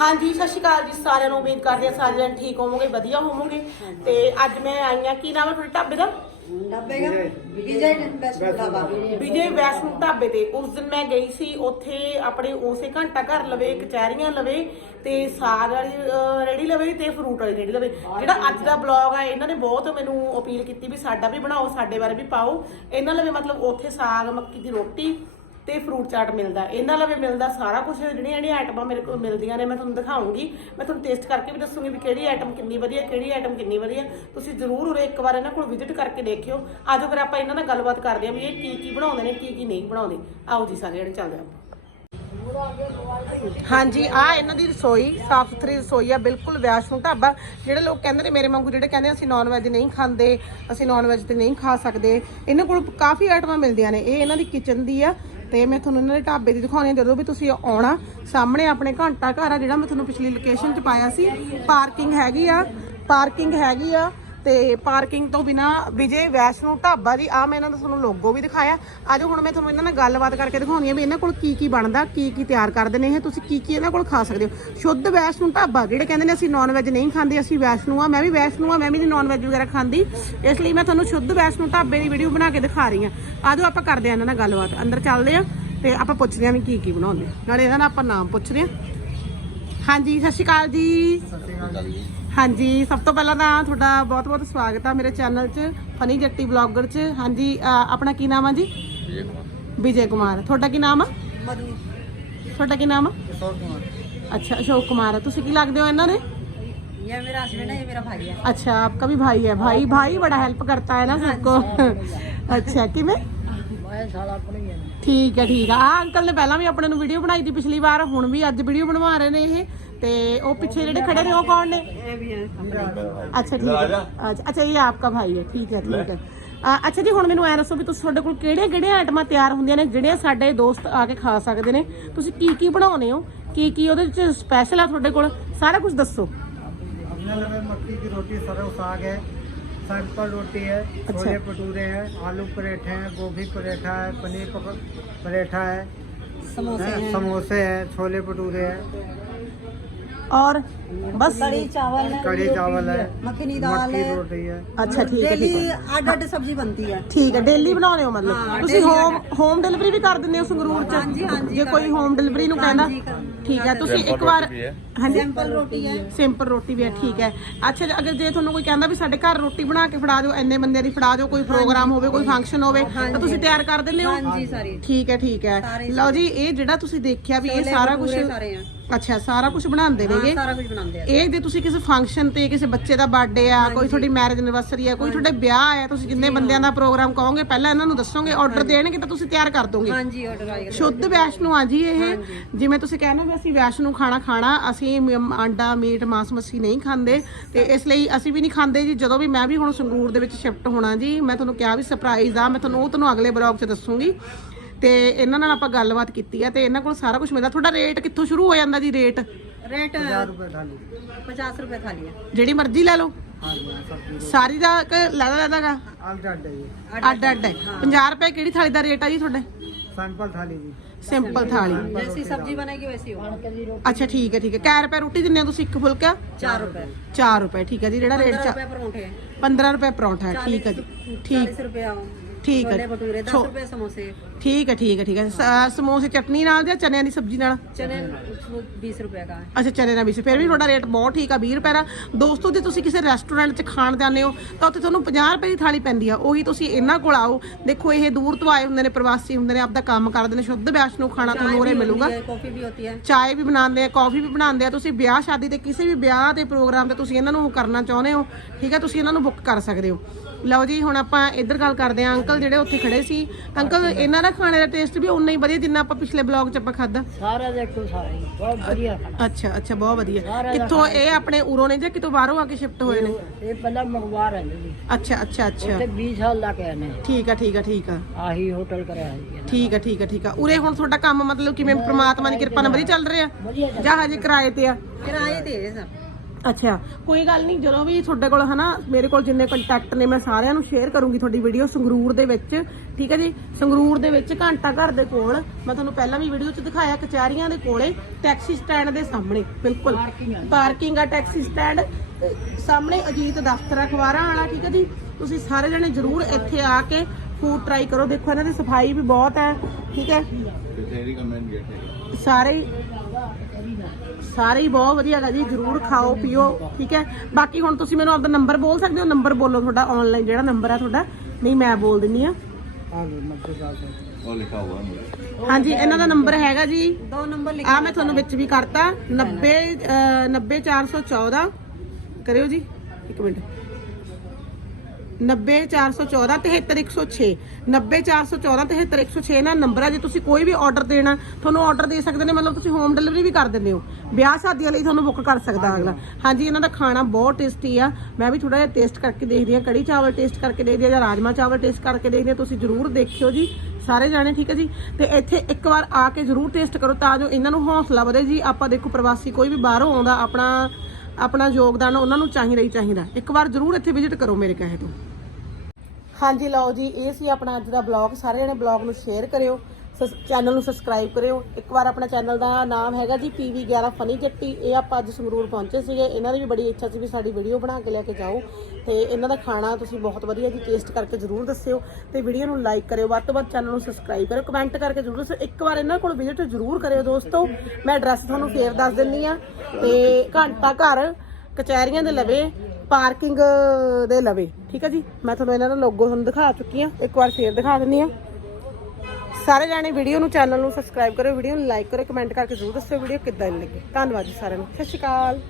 ਹਾਂਜੀ ਸਤਿ ਸ਼੍ਰੀ ਅਕਾਲ ਜੀ ਸਾਰਿਆਂ ਨੂੰ ਉਮੀਦ ਕਰਦੇ ਹਾਂ ਸਾਰੇ ਜਣ ਠੀਕ ਹੋਵੋਗੇ ਵਧੀਆ ਹੋਵੋਗੇ। ਤੇ ਅੱਜ ਮੈਂ ਆਈ ਹਾਂ ਕੀ ਨਾਮ ਹੈ ਤੁਹਾਡੇ ਢਾਬੇ ਦਾ? ਦਾ? ਵਿਜੇ ਬੈਸਟ ਵਿਜੇ ਵੈਸ਼ਨੂ ਢਾਬੇ ਤੇ। ਉਸ ਦਿਨ ਮੈਂ ਗਈ ਸੀ ਉੱਥੇ ਆਪਣੇ ਉਸੇ ਘੰਟਾ ਘਰ ਲਵੇ ਕਚਹਿਰੀਆਂ ਲਵੇ ਤੇ ਸਾਗ ਵਾਲੀ ਰੇੜੀ ਲਵੇ ਤੇ ਫਰੂਟ ਵਾਲੀ ਰੇੜੀ ਲਵੇ। ਜਿਹੜਾ ਅੱਜ ਦਾ ਬਲੌਗ ਆ ਇਹਨਾਂ ਨੇ ਬਹੁਤ ਮੈਨੂੰ ਅਪੀਲ ਕੀਤੀ ਵੀ ਸਾਡਾ ਵੀ ਬਣਾਓ ਸਾਡੇ ਬਾਰੇ ਵੀ ਪਾਓ। ਇਹਨਾਂ ਲਵੇ ਮਤਲਬ ਉੱਥੇ ਸਾਗ ਮੱਕੀ ਦੀ ਰੋਟੀ ਤੇ ਫਰੂਟ ਚਾਟ ਮਿਲਦਾ। ਇਹਨਾਂ ਲਵੇ ਮਿਲਦਾ ਸਾਰਾ ਕੁਝ ਜਿਹੜੀਆਂ ਜਿਹੜੀਆਂ ਆਈਟਮਾਂ ਮੇਰੇ ਕੋਲ ਮਿਲਦੀਆਂ ਨੇ, ਮੈਂ ਤੁਹਾਨੂੰ ਦਿਖਾਉਂਗੀ। ਮੈਂ ਤੁਹਾਨੂੰ ਟੇਸਟ ਕਰਕੇ ਵੀ ਦੱਸੂਗੀ ਵੀ ਕਿਹੜੀ ਆਈਟਮ ਕਿੰਨੀ ਵਧੀਆ, ਕਿਹੜੀ ਆਈਟਮ ਕਿੰਨੀ ਵਧੀਆ। ਤੁਸੀਂ ਜ਼ਰੂਰ ਉਰੇ ਇੱਕ ਵਾਰ ਇਹਨਾਂ ਕੋਲ ਵਿਜ਼ਿਟ ਕਰਕੇ ਦੇਖਿਓ। ਆਜੋ ਫਿਰ ਆਪਾਂ ਇਹਨਾਂ ਨਾਲ ਗੱਲਬਾਤ ਕਰਦੇ ਹਾਂ ਵੀ ਇਹ ਕੀ ਕੀ ਬਣਾਉਂਦੇ ਨੇ ਕੀ ਕੀ ਨਹੀਂ ਬਣਾਉਂਦੇ। ਆਓ ਜੀ ਸਾਰੇ ਜਣੇ ਚੱਲਦੇ ਆਪਾਂ। ਹਾਂਜੀ ਆ ਇਹਨਾਂ ਦੀ ਰਸੋਈ, ਸਾਫ਼ ਸੁਥਰੀ ਰਸੋਈ ਆ, ਬਿਲਕੁਲ ਵੈਸ਼ਨੂ ਢਾਬਾ। ਜਿਹੜੇ ਲੋਕ ਕਹਿੰਦੇ ਨੇ ਮੇਰੇ ਵਾਂਗੂ, ਜਿਹੜੇ ਕਹਿੰਦੇ ਅਸੀਂ ਨਾਨ ਵੈਜ ਨਹੀਂ ਖਾਂਦੇ, ਅਸੀਂ ਨਾਨ ਵੈਜ ਤੇ ਨਹੀਂ ਖਾ ਸਕਦੇ। ਇਹਨਾਂ ਕੋਲ ਕਾਫੀ ਆਈਟਮਾਂ ਮਿਲਦੀਆਂ ਨੇ। ਇਹ ਇਹਨਾਂ ਦੀ ਕਿਚਨ ਦੀ ਆ। ਤੇ ਮੈਂ ਤੁਹਾਨੂੰ ਇਹਨਾਂ ਦੇ ਢਾਬੇ ਦੀ ਦਿਖਾਉਣੀ ਆ। ਜਦੋਂ ਵੀ ਤੁਸੀਂ ਆਉਣਾ, ਸਾਹਮਣੇ ਆਪਣੇ ਘੰਟਾ ਘਰ ਆ ਜਿਹੜਾ ਮੈਂ ਤੁਹਾਨੂੰ ਪਿਛਲੀ ਲੋਕੇਸ਼ਨ 'ਚ ਪਾਇਆ ਸੀ। ਪਾਰਕਿੰਗ ਹੈਗੀ ਆ, ਪਾਰਕਿੰਗ ਹੈਗੀ ਆ। ਤੇ ਪਾਰਕਿੰਗ ਤੋਂ ਬਿਨਾ ਵਿਜੇ ਵੈਸ਼ਨੂ ਢਾਬਾ ਦੀ ਆ ਮੈਂ ਇਹਨਾਂ ਦਾ ਤੁਹਾਨੂੰ ਲੋਗੋ ਵੀ ਦਿਖਾਇਆ। ਅੱਜ ਹੁਣ ਮੈਂ ਤੁਹਾਨੂੰ ਇਹਨਾਂ ਨਾਲ ਗੱਲਬਾਤ ਕਰਕੇ ਦਿਖਾਉਂਦੀ ਆ ਵੀ ਇਹਨਾਂ ਕੋਲ ਕੀ ਕੀ ਬਣਦਾ ਕੀ ਕੀ ਤਿਆਰ ਕਰਦੇ ਨੇ ਇਹ। ਤੁਸੀਂ ਕੀ ਕੀ ਇਹਨਾਂ ਕੋਲ ਖਾ ਸਕਦੇ ਹੋ? ਸ਼ੁੱਧ ਵੈਸ਼ਨੂ ਢਾਬਾ, ਜਿਹੜੇ ਕਹਿੰਦੇ ਨੇ ਅਸੀਂ ਨਾਨ ਵੈਜ ਨਹੀਂ ਖਾਂਦੇ, ਅਸੀਂ ਵੈਸ਼ਨੂ ਆ, ਮੈਂ ਵੀ ਵੈਸ਼ਨੂ ਆ, ਮੈਂ ਵੀ ਨਹੀਂ ਨਾਨ ਵੈਜ ਵਗੈਰਾ ਖਾਂਦੀ। ਇਸ ਲਈ ਮੈਂ ਤੁਹਾਨੂੰ ਸ਼ੁੱਧ ਵੈਸ਼ਨੂ ਢਾਬੇ ਦੀ ਵੀਡੀਓ ਬਣਾ ਕੇ ਦਿਖਾ ਰਹੀ ਆ ਆਜੋ ਆਪਾਂ ਕਰਦੇ ਆ ਇਹਨਾਂ ਨਾਲ ਗੱਲਬਾਤ। ਅੰਦਰ ਚੱਲਦੇ ਆ ਤੇ ਆਪਾਂ ਪੁੱਛਦੇ ਆ ਵੀ ਕੀ ਕੀ ਬਣਾਉਂਦੇ। ਨਾਲੇ ਇਹਨਾਂ ਦਾ ਆਪਾਂ ਨਾਮ ਪੁੱਛਦੇ ਆ ਹਾਂਜੀ ਸਤਿ ਸ਼੍ਰੀ ਅਕਾਲ ਜੀ। ਹਾਂਜੀ ਸਭ ਤੋਂ ਪਹਿਲਾਂ ਤਾਂ ਤੁਹਾਡਾ ਬਹੁਤ-ਬਹੁਤ ਸਵਾਗਤ ਆ ਮੇਰੇ ਚੈਨਲ 'ਚ ਫਨੀ ਜੱਟੀ ਬਲੌਗਰ 'ਚ ਹਾਂਜੀ ਅਹ ਆਪਣਾ ਕੀ ਨਾਮ ਆ ਜੀ ਵਿਜੇ ਕੁਮਾਰ ਤੁਹਾਡਾ ਕੀ ਨਾਮ ਆ ਮਧੂ ਤੁਹਾਡਾ ਕੀ ਨਾਮ ਆ किशोर कुमार अच्छा अशोक कुमार है ਤੁਸੀਂ ਕੀ ਲੱਗਦੇ ਹੋ ਇਹਨਾਂ ਦੇ ये मेरा हस्बैंड है ये मेरा भाई है अच्छा आपका भी भाई है भाई भाई बड़ा हेल्प करता है ना सबको अच्छा ਕਿਵੇਂ मैं साला अपनी है ਠੀਕ ਹੈ ਠੀਕ ਆ ਆ ਅੰਕਲ ਨੇ ਪਹਿਲਾਂ ਵੀ ਆਪਣੇ ਨੂੰ ਵੀਡੀਓ ਬਣਾਈ ਸੀ ਪਿਛਲੀ ਵਾਰ ਹੁਣ ਵੀ ਅੱਜ ਵੀਡੀਓ ਬਣਵਾ ਰਹੇ ਨੇ ਇਹ ਤੇ ਉਹ ਪਿੱਛੇ ਜਿਹੜੇ ਖੜੇ ਨੇ ਉਹ ਕੌਣ ਨੇ ये भी है ਅੱਛਾ ਠੀਕ ਹੈ ਅੱਛਾ ਅੱਛਾ ਇਹ ਆਪਕਾ ਭਾਈ ਹੈ ਠੀਕ ਹੈ ਠੀਕ ਹੈ ਆ, ਅੱਛਾ ਜੀ ਹੁਣ ਮੈਨੂੰ ਐ ਦੱਸੋ ਵੀ ਤੁਸੀਂ ਤੁਹਾਡੇ ਕੋਲ ਕਿਹੜੇ ਕਿਹੜੇ ਆਈਟਮਾਂ ਤਿਆਰ ਹੁੰਦੀਆਂ ਨੇ ਜਿਹੜੀਆਂ ਸਾਡੇ ਦੋਸਤ ਆ ਕੇ ਖਾ ਸਕਦੇ ਨੇ ਤੁਸੀਂ ਕੀ ਕੀ ਬਣਾਉਨੇ ਹੋ ਕੀ ਕੀ ਉਹਦੇ ਵਿੱਚ ਸਪੈਸ਼ਲ ਆ ਤੁਹਾਡੇ ਕੋਲ ਸਾਰਾ ਕੁਝ ਦੱਸੋ अपने लगे मक्की की रोटी सरव साग है सिंपल रोटी है छोले भटूरे हैं आलू पराठे हैं गोभी पराठा है पनीर पक- पराठा है समोसे हैं, हैं समोसे हैं छोले भटूरे हैं और बस कड़ी चावल है कड़ी चावल है मखनी दाल मक्की है रोटी है ਅੱਛਾ ਠੀਕ ਹੈ डेली ਠੀਕ ਹੈ आठ आठ सब्जी बनती है ਠੀਕ ਹੈ ਡੇਲੀ ਬਣਾਉਨੇ ਹੋ ਮਤਲਬ ਹਾਂ, ਤੁਸੀਂ daily ਹੋਮ ਹੋਮ ਡਿਲੀਵਰੀ ਵੀ ਕਰ ਦਿੰਦੇ ਹੋ ਸੰਗਰੂਰ ਚ ਹਾਂਜੀ, ਹਾਂਜੀ, ਜੇ ਕੋਈ ਹੋਮ ਡਿਲੀਵਰੀ ਨੂੰ ਕਹਿੰਦਾ ਹਾਂਜੀ, ਕਰ- ਠੀਕ ਹੈ ਤੁਸੀਂ ਇੱਕ ਵਾਰ ਹਾਂਜੀ। ਸਿੰਪਲ ਰੋਟੀ ਹੈ। ਸਿੰਪਲ ਰੋਟੀ ਵੀ ਹੈ ਠੀਕ ਹੈ। ਅੱਛਾ ਜੇ ਅਗਰ ਜੇ ਤੁਹਾਨੂੰ ਕੋਈ ਕਹਿੰਦਾ ਵੀ ਸਾਡੇ ਘਰ ਰੋਟੀ ਬਣਾ ਕੇ ਫੜਾ ਦਿਓ ਐਨੇ ਬੰਦੇ ਦੀ ਫੜਾ ਦਿਓ ਕੋਈ ਪ੍ਰੋਗਰਾਮ ਹੋਵੇ ਕੋਈ ਫੰਕਸ਼ਨ ਹੋਵੇ ਤਾਂ ਤੁਸੀਂ ਤਿਆਰ ਕਰ ਦਿੰਦੇ ਹੋ? ਹਾਂਜੀ ਸਾਰੀ। ਠੀਕ ਹੈ ਠੀਕ ਹੈ। ਲਓ ਜੀ ਇਹ ਜਿਹੜਾ ਤੁਸੀਂ ਦੇਖਿਆ ਵੀ ਇਹ ਸਾਰਾ ਕੁਝ ਸਾਰੇ ਆ। ਅੱਛਾ ਸਾਰਾ ਕੁਝ ਬਣਾਉਂਦੇ ਨੇਗੇ? ਸਾਰਾ ਕੁਝ ਬਣਾਉਂਦੇ ਆ। ਇਹ ਤੁਸੀਂ ਕਿਸੇ ਫੰਕਸ਼ਨ ਤੇ ਕਿਸੇ ਬੱਚੇ ਦਾ ਬਰਥਡੇ ਆ ਕੋਈ ਤੁਹਾਡੀ ਮੈਰਿਜ ਐਨੀਵਰਸਰੀ ਆ ਕੋਈ ਤੁਹਾਡੇ ਵਿਆਹ ਆ ਤੁਸੀਂ ਜਿੰਨੇ ਬੰਦਿਆਂ ਦਾ ਪ੍ਰੋਗਰਾਮ ਕਹੋਗੇ ਪਹਿਲਾਂ ਇਹਨਾਂ ਨੂੰ ਦੱਸੋਗੇ ਆਰਡਰ ਦੇਣਗੇ ਤਾਂ ਤੁਸੀਂ ਤਿਆਰ ਕਰ ਦੋਗੇ। ਹਾਂਜੀ ਆਰਡਰ ਆਏਗਾ ਸ਼ੁੱਧ ਵੈਸ਼ਨੂ ਆ ਜੀ ਇਹ। ਜਿਵੇਂ ਤੁਸੀਂ ਕਹਿੰਦੇ ਹੋ ਅਸੀਂ ਵੈਸ਼ਨੂ ਖਾਣਾ ਖਾਣਾ ਅਸੀਂ ਮ- ਆਂਡਾ ਮੀਟ ਮਾਸ ਮੱਛੀ ਨਹੀਂ ਖਾਂਦੇ ਤੇ ਇਸ ਲਈ ਅਸੀਂ ਵੀ ਨਹੀਂ ਖਾਂਦੇ ਜੀ ਜਦੋਂ ਵੀ ਮੈਂ ਵੀ ਹੁਣ ਸੰਗਰੂਰ ਦੇ ਵਿੱਚ ਸ਼ਿਫਟ ਹੋਣਾ ਜੀ ਮੈਂ ਤੁਹਾਨੂੰ ਕਿਹਾ ਵੀ ਸਰਪ੍ਰਾਈਜ਼ ਆ ਮੈਂ ਤੁਹਾਨੂੰ ਉਹ ਤੁਹਾਨੂੰ ਅਗਲੇ ਬਲੌਗ 'ਚ ਦੱਸੂਗੀ ਤੇ ਇਹਨਾਂ ਨਾਲ ਆਪਾਂ ਗੱਲਬਾਤ ਕੀਤੀ ਆ ਤੇ ਇਹਨਾਂ ਕੋਲ ਸਾਰਾ ਕੁਝ ਮਿਲਦਾ ਤੁਹਾਡਾ ਰੇਟ ਕਿੱਥੋਂ ਸ਼ੁਰੂ ਹੋ ਜਾਂਦਾ ਜੀ ਰੇਟ रेट हजार रुपए थाली पचास रुपए थाली है ਜਿਹੜੀ ਮਰਜ਼ੀ ਲੈ ਲਓ हाँ जी हाँ, सब्जी ਸਾਰੀ ਦਾ ਕਿ ਲੈਦਾ ਲੈਦਾਗਾ आलू है ये ਅੱਡ ਅੱਡ ਹੈ 50 ਰੁਪਏ ਕਿਹੜੀ ਥਾਲੀ ਦਾ ਰੇਟ ਆ ਜੀ ਤੁਹਾਡੇ सिंपल थाली जी ਸਿੰਪਲ ਥਾਲੀ जैसी सब्जी बनेगी वैसी हो ਅੱਛਾ ਠੀਕ ਹੈ ਠੀਕ ਹੈ ਕੈ ਰੁਪਏ ਰੋਟੀ ਦਿੰਦੇ ਹੋ ਤੁਸੀਂ ਇੱਕ ਫੁਲਕਾ चार रुपए 4 ਰੁਪਏ ਠੀਕ ਹੈ ਜੀ ਜਿਹੜਾ ਰੇਟ पंद्रह ਚ रुपए परोठे 15 ਰੁਪਏ ਪਰੌਂਠਾ ਹੈ ਠੀਕ ਹੈ ਜੀ ਠੀਕ चालीस रुपए ਠੀਕ ਹੈ ਛੋਲੇ 10 ਰੁਪਏ ਸਮੋਸੇ। ਠੀਕ ਹੈ ਠੀਕ ਹੈ ਠੀਕ ਹੈ ਸਮੋਸੇ ਚਟਨੀ ਨਾਲ ਜਾਂ ਚਨਿਆਂ ਦੀ ਸਬਜ਼ੀ ਨਾਲ? चने 20 रुपए का ਅੱਛਾ ਚਨੇ ਨਾਲ ਵੀ ਫਿਰ ਵੀ ਤੁਹਾਡਾ ਰੇਟ ਬਹੁਤ ਠੀਕ ਆ 20 ਰੁਪਏ ਦਾ। ਦੋਸਤੋ ਜੇ ਤੁਸੀਂ ਕਿਸੇ ਰੈਸਟੋਰੈਂਟ 'ਚ ਖਾਣ ਜਾਂਦੇ ਹੋ ਤਾਂ ਉੱਥੇ ਤੁਹਾਨੂੰ 50 ਰੁਪਏ ਦੀ ਥਾਲੀ ਪੈਂਦੀ ਆ। ਉਹੀ ਤੁਸੀਂ ਇਹਨਾਂ ਕੋਲ ਆਓ। ਦੇਖੋ ਇਹ ਦੂਰ ਤੋਂ ਆਏ ਹੁੰਦੇ ਨੇ ਪ੍ਰਵਾਸੀ ਹੁੰਦੇ ਨੇ ਆਪਦਾ ਕੰਮ ਕਰਦੇ ਨੇ ਸ਼ੁੱਧ ਵੈਸ਼ਨੂ ਖਾਣਾ ਤੁਹਾਨੂੰ ਉਰੇ ਮਿਲੂਗਾ। कॉफी भी होती है ਚਾਏ ਵੀ ਬਣਾਉਂਦੇ ਆ ਕਾਫੀ ਵੀ ਬਣਾਉਂਦੇ ਆ। ਤੁਸੀਂ ਵਿਆਹ ਸ਼ਾਦੀ ਤੇ ਕਿਸੇ ਵੀ ਵਿਆਹ ਤੇ ਪ੍ਰੋਗਰਾਮ ਤੇ ਤੁਸੀਂ ਇਹਨਾਂ ਨੂੰ ਕਰਨਾ ਚਾਹੁੰਦੇ ਹੋ ਠੀਕ ਆ ਤੁਸੀਂ ਇਹਨਾਂ ਨੂੰ ਬੁੱਕ ਕਰ ਸਕਦੇ ਹੋ। ਲਓ ਜੀ ਹੁਣ ਆਪਾਂ ਇੱਧਰ ਗੱਲ ਕਰਦੇ ਆਂ ਅੰਕਲ ਜਿਹੜੇ ਉੱਥੇ ਖੜੇ ਸੀ ਅੰਕਲ ਇਹਨਾਂ ਦਾ ਖਾਣੇ ਦਾ ਟੇਸਟ ਵੀ ਉਨਾ ਹੀ ਵਧੀਆ ਜਿੰਨਾ ਆਪਾਂ ਪਿਛਲੇ ਬਲੌਗ 'ਚ ਆਪਾਂ ਖਾਦਾ ਸਾਰਾ ਦੇਖੋ ਸਾਰਾ ਬਹੁਤ ਵਧੀਆ ਅੱਛਾ ਅੱਛਾ ਬਹੁਤ ਵਧੀਆ। ਕਿੱਥੋਂ ਇਹ ਆਪਣੇ ਉਰੋਂ ਨੇ ਜਾਂ ਕਿਤੋਂ ਬਾਹਰੋਂ ਆ ਕੇ ਸ਼ਿਫਟ ਹੋਏ ਨੇ? ਇਹ ਪਹਿਲਾਂ ਮਗਵਾ ਰਹੇ ਨੇ ਜੀ। ਅੱਛਾ ਅੱਛਾ ਅੱਛਾ। ਉੱਥੇ 20 ਸਾਲ ਲਾ ਕੇ ਨੇ। ਠੀਕ ਆ ਠੀਕ ਆ ਠੀਕ ਆ। ਆਹੀ ਹੋਟਲ ਕਰਾਇਆ ਜੀ ਠੀਕ ਆ ਠੀਕ ਆ ਠੀਕ ਆ। ਉਰੇ ਹੁਣ ਤੁਹਾਡਾ ਕੰਮ ਮਤਲਬ ਕਿਵੇਂ ਪ੍ਰਮਾਤਮਾ ਦੀ ਕਿਰਪਾ ਨਾਲ ਵਧੀਆ ਚੱਲ ਰਿਹਾ? ਜਾਂ ਹਜੇ ਕਿਰਾਏ ਤੇ ਆ। ਕਿਰਾਏ ਤੇ ਹੈ ਸਭ। ਅੱਛਾ ਕੋਈ ਗੱਲ ਨਹੀਂ ਜਦੋਂ ਵੀ ਤੁਹਾਡੇ ਕੋਲ ਹਨਾ ਮੇਰੇ ਕੋਲ ਜਿੰਨੇ ਕੰਟੈਕਟ ਨੇ ਮੈਂ ਸਾਰਿਆਂ ਨੂੰ ਸ਼ੇਅਰ ਕਰੂੰਗੀ ਤੁਹਾਡੀ ਵੀਡੀਓ ਸੰਗਰੂਰ ਦੇ ਵਿੱਚ ਠੀਕ ਹੈ ਜੀ? ਸੰਗਰੂਰ ਦੇ ਵਿੱਚ ਘੰਟਾ ਘਰ ਦੇ ਕੋਲ ਮੈਂ ਤੁਹਾਨੂੰ ਪਹਿਲਾਂ ਵੀ ਵੀਡੀਓ 'ਚ ਦਿਖਾਇਆ ਕਚਹਿਰੀਆਂ ਦੇ ਕੋਲੇ ਟੈਕਸੀ ਸਟੈਂਡ ਦੇ ਸਾਹਮਣੇ ਬਿਲਕੁਲ। ਪਾਰਕਿੰਗ ਆ। ਟੈਕਸੀ ਸਟੈਂਡ ਸਾਹਮਣੇ ਅਜੀਤ ਦਫ਼ਤਰ ਅਖਬਾਰਾਂ ਵਾਲਾ ਠੀਕ ਹੈ ਜੀ? ਤੁਸੀਂ ਸਾਰੇ ਜਣੇ ਜਰੂਰ ਇੱਥੇ ਆ ਕੇ ਫੂਡ ਟਰਾਈ ਕਰੋ। ਦੇਖੋ ਇਹਨਾਂ ਦੀ ਸਫ਼ਾਈ ਵੀ ਬਹੁਤ ਹੈ ਠੀਕ ਹੈ। ਸਾਰੇ ਸਾਰੇ ਹੀ ਬਹੁਤ ਵਧੀਆ ਹੈਗਾ ਜੀ ਜਰੂਰ ਖਾਓ ਪੀਓ ਠੀਕ ਹੈ? ਬਾਕੀ ਹੁਣ ਤੁਸੀਂ ਮੈਨੂੰ ਆਪਦਾ ਨੰਬਰ ਬੋਲ ਸਕਦੇ ਹੋ? ਨੰਬਰ ਬੋਲੋ ਤੁਹਾਡਾ ਆਨਲਾਈਨ ਜਿਹੜਾ ਨੰਬਰ ਹੈ ਤੁਹਾਡਾ। ਨਹੀਂ ਮੈਂ ਬੋਲ ਦਿੰਨੀ ਆ। ਹਾਂਜੀ ਇਹਨਾਂ ਦਾ ਨੰਬਰ ਹੈਗਾ ਜੀ। ਦੋ ਨੰਬਰ ਲਿਖਾ ਆ ਮੈਂ ਤੁਹਾਨੂੰ ਵਿੱਚ ਵੀ ਕਰਤਾ। 90 90414 ਕਰਿਓ ਜੀ। ਇੱਕ ਮਿੰਟ। 90414 73106 90414 73106 ਨਾ ਨੰਬਰ ਆ। ਜੇ ਤੁਸੀਂ ਕੋਈ ਵੀ ਆਰਡਰ ਦੇਣਾ ਤੁਹਾਨੂੰ ਆਰਡਰ ਦੇ ਸਕਦੇ ਨੇ ਮਤਲਬ ਤੁਸੀਂ ਹੋਮ ਡਿਲੀਵਰੀ ਵੀ ਕਰ ਦਿੰਦੇ ਹੋ। ਵਿਆਹ ਸ਼ਾਦੀਆਂ ਲਈ ਤੁਹਾਨੂੰ ਬੁੱਕ ਕਰ ਸਕਦਾ ਅਗਲਾ। ਹਾਂਜੀ। ਇਹਨਾਂ ਦਾ ਖਾਣਾ ਬਹੁਤ ਟੇਸਟੀ ਆ। ਮੈਂ ਵੀ ਥੋੜਾ ਜਿਹਾ ਟੇਸਟ ਕਰਕੇ ਦੇਖਦੀ ਆ ਕੜੀ ਚਾਵਲ ਟੇਸਟ ਕਰਕੇ ਦੇਖਦੀ ਆ ਜਾਂ ਰਾਜਮਾ ਚਾਵਲ ਟੇਸਟ ਕਰਕੇ ਦੇਖਦੀ ਆ ਤੁਸੀਂ ਜਰੂਰ ਦੇਖਿਓ ਜੀ। ਸਾਰੇ ਜਾਣੇ ਠੀਕ ਹੈ ਜੀ? ਤੇ ਇੱਥੇ ਇੱਕ ਵਾਰ ਆ ਕੇ ਜਰੂਰ ਟੇਸਟ ਕਰੋ ਤਾਂ ਜੋ ਇਹਨਾਂ ਨੂੰ ਹੌਸਲਾ ਵਧੇ ਜੀ। ਆਪਾਂ ਦੇਖੋ ਪ੍ਰਵਾਸੀ ਕੋਈ ਵੀ ਬਾਹਰੋਂ ਆਉਂਦਾ ਆਪਣਾ ਆਪਣਾ ਯੋਗਦਾਨ ਉਹਨਾਂ ਨੂੰ ਚਾਹੀਦਾ ਹੀ ਚਾਹੀਦਾ। ਇੱਕ ਵਾਰ ਜਰੂਰ ਇੱਥੇ ਵਿਜ਼ਿਟ ਕਰੋ ਮੇਰੇ ਕਹੇ ਤੋਂ। ਹਾਂਜੀ, ਲਓ ਜੀ, ਇਹ ਸੀ ਆਪਣਾ ਅੱਜ ਦਾ ਬਲੌਗ ਸਾਰੇ ਜਣੇ ਬਲੌਗ ਨੂੰ ਸ਼ੇਅਰ ਕਰਿਓ ਚੈਨਲ ਨੂੰ ਸਬਸਕ੍ਰਾਈਬ ਕਰਿਓ। ਇੱਕ ਵਾਰ ਆਪਣਾ ਚੈਨਲ ਦਾ ਨਾਮ ਹੈਗਾ ਜੀ PV11 ਫਨੀ ਜੱਟੀ। ਇਹ ਆਪਾਂ ਅੱਜ ਸੰਗਰੂਰ ਪਹੁੰਚੇ ਸੀਗੇ। ਇਹਨਾਂ ਦੀ ਵੀ ਬੜੀ ਇੱਛਾ ਸੀ ਵੀ ਸਾਡੀ ਵੀਡੀਓ ਬਣਾ ਕੇ ਲੈ ਕੇ ਜਾਓ। ਤੇ ਇਹਨਾਂ ਦਾ ਖਾਣਾ ਤੁਸੀਂ ਬਹੁਤ ਵਧੀਆ ਜੀ ਟੇਸਟ ਕਰਕੇ ਜ਼ਰੂਰ ਦੱਸਿਓ। ਤੇ ਵੀਡੀਓ ਨੂੰ ਲਾਈਕ ਕਰਿਓ। ਵੱਧ ਤੋਂ ਵੱਧ ਚੈਨਲ ਨੂੰ ਸਬਸਕ੍ਰਾਈਬ ਕਰਿਓ। ਕਮੈਂਟ ਕਰਕੇ ਜ਼ਰੂਰ ਦੱਸਿਓ। ਇੱਕ ਵਾਰ ਇਹਨਾਂ ਕੋਲ ਵਿਜ਼ਿਟ ਜ਼ਰੂਰ ਕਰਿਓ ਦੋਸਤੋ। ਮੈਂ ਐਡਰੈਸ ਤੁਹਾਨੂੰ ਫੇਰ ਦੱਸ ਦਿੰਨੀ ਆ ਤੇ ਘੰਟਾ ਘਰ ਕਚਹਿਰੀਆਂ ਦੇ ਲਵੇ, ਪਾਰਕਿੰਗ ਦੇ ਲਵੇ, ਠੀਕ ਹੈ ਜੀ? ਮੈਂ ਤੁਹਾਨੂੰ ਇਹਨਾਂ ਦਾ ਲੋਗੋ ਤੁਹਾਨੂੰ ਦਿਖਾ ਚੁੱਕੀ ਆ ਇੱਕ ਵਾਰ ਫੇਰ ਦਿਖਾ ਦਿੰਦੀ ਆ ਸਾਰੇ ਜਾਣੇ ਵੀਡੀਓ ਨੂੰ ਚੈਨਲ ਨੂੰ ਸਬਸਕ੍ਰਾਈਬ ਕਰੋ ਵੀਡੀਓ ਨੂੰ ਲਾਈਕ ਕਰੋ ਕਮੈਂਟ ਕਰਕੇ ਜ਼ਰੂਰ ਦੱਸਿਓ ਵੀਡੀਓ ਕਿੱਦਾਂ ਦੀ ਲੱਗੀ। ਧੰਨਵਾਦ ਜੀ ਸਾਰਿਆਂ ਨੂੰ। ਸਤਿ ਸ਼੍ਰੀ ਅਕਾਲ।